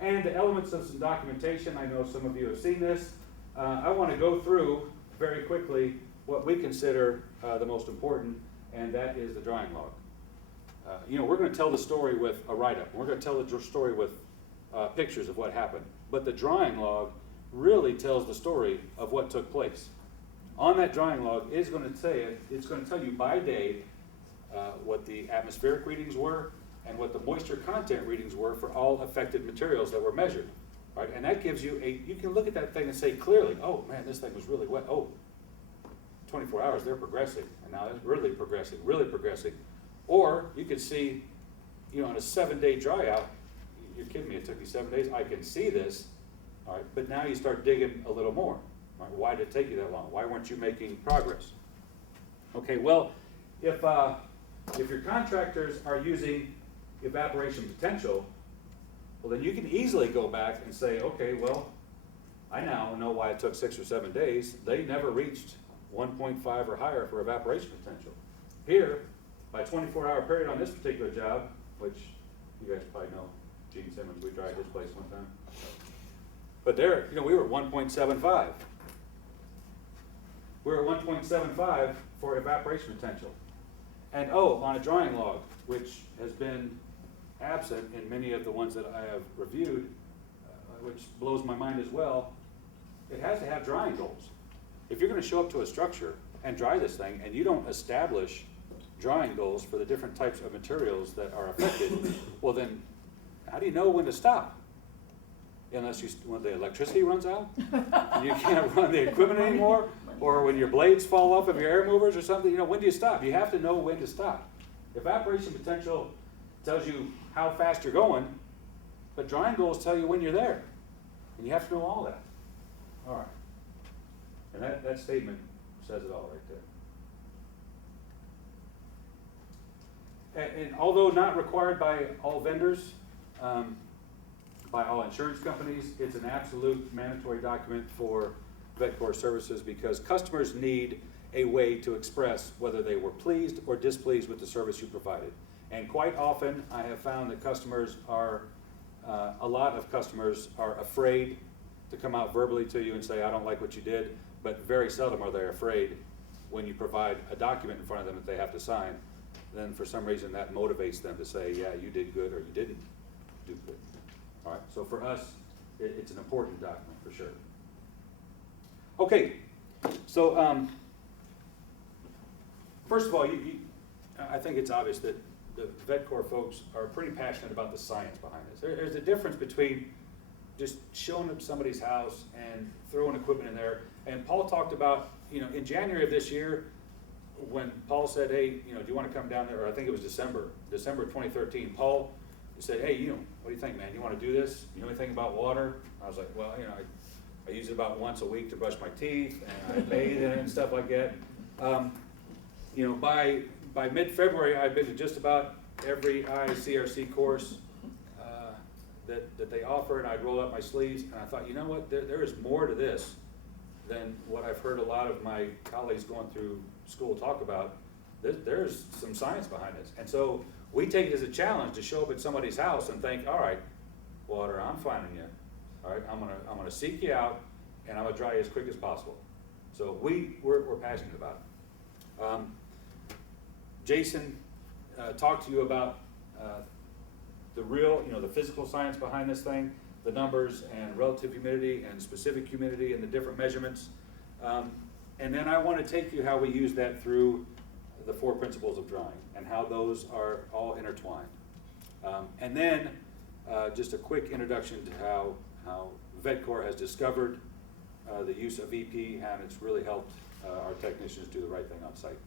And the elements of some documentation, I know some of you have seen this. I want to go through very quickly what we consider the most important, and that is the drawing log. We're going to tell the story with a write-up. We're going to tell the story with pictures of what happened. But the drawing log really tells the story of what took place. On that drawing log is going to say it's going to tell you by day what the atmospheric readings were and what the moisture content readings were for all affected materials that were measured. Right? And that gives you you can look at that thing and say clearly, oh man, this thing was really wet. Oh, 24 hours, they're progressing. And now it's really progressing, really progressing. Or you could see, on a 7-day dry out, you're kidding me, it took me 7 days, I can see this, all right, but now you start digging a little more. Right? Why did it take you that long? Why weren't you making progress? Okay, well, if your contractors are using evaporation potential, well then you can easily go back and say, okay, well, I now know why it took 6 or 7 days. They never reached 1.5 or higher for evaporation potential. Here, by 24-hour period on this particular job, which you guys probably know, Gene Simmons, we dried his place one time. But there, we were at 1.75. We're at 1.75 for evaporation potential. And on a drawing log, which has been absent in many of the ones that I have reviewed, which blows my mind as well, it has to have drying goals. If you're going to show up to a structure and dry this thing and you don't establish drying goals for the different types of materials that are affected, well then, how do you know when to stop? Unless when the electricity runs out, and you can't run the equipment anymore, or when your blades fall off of your air movers or something, when do you stop? You have to know when to stop. Evaporation potential tells you how fast you're going, but drying goals tell you when you're there. And you have to know all that. All right. And that statement says it all right there. And although not required by all vendors, by all insurance companies, it's an absolute mandatory document for VetCor services because customers need a way to express whether they were pleased or displeased with the service you provided. And quite often, I have found that a lot of customers are afraid to come out verbally to you and say, I don't like what you did, but very seldom are they afraid when you provide a document in front of them that they have to sign. Then for some reason that motivates them to say, yeah, you did good or you didn't do good. All right, so for us, it's an important document for sure. Okay, so first of all, I think it's obvious that the VetCor folks are pretty passionate about the science behind this. There's a difference between just showing up somebody's house and throwing equipment in there. And Paul talked about, in January of this year, when Paul said, hey, do you want to come down there? Or I think it was December 2013. Paul said, hey, what do you think, man? You want to do this? You know anything about water? I was like, well, I use it about once a week to brush my teeth, and I bathe in it and stuff like that. By mid-February, I've been to just about every ICRC course that they offer, and I'd roll up my sleeves, and I thought, you know what, there is more to this than what I've heard a lot of my colleagues going through school talk about. There's some science behind this. And so we take it as a challenge to show up at somebody's house and think, all right, water, I'm finding you. All right, I'm gonna seek you out, and I'm gonna dry you as quick as possible. So we're passionate about it. Jason talked to you about the real, the physical science behind this thing, the numbers and relative humidity and specific humidity and the different measurements. And then I want to take you how we use that through the 4 principles of drying and how those are all intertwined. And then just a quick introduction to how VetCor has discovered the use of EP, and it's really helped our technicians do the right thing on site.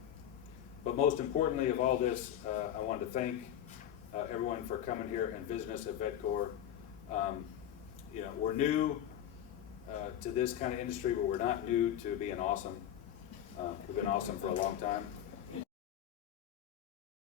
But most importantly of all this, I wanted to thank everyone for coming here and visiting us at VetCor. We're new to this kind of industry, but we're not new to being awesome. We've been awesome for a long time.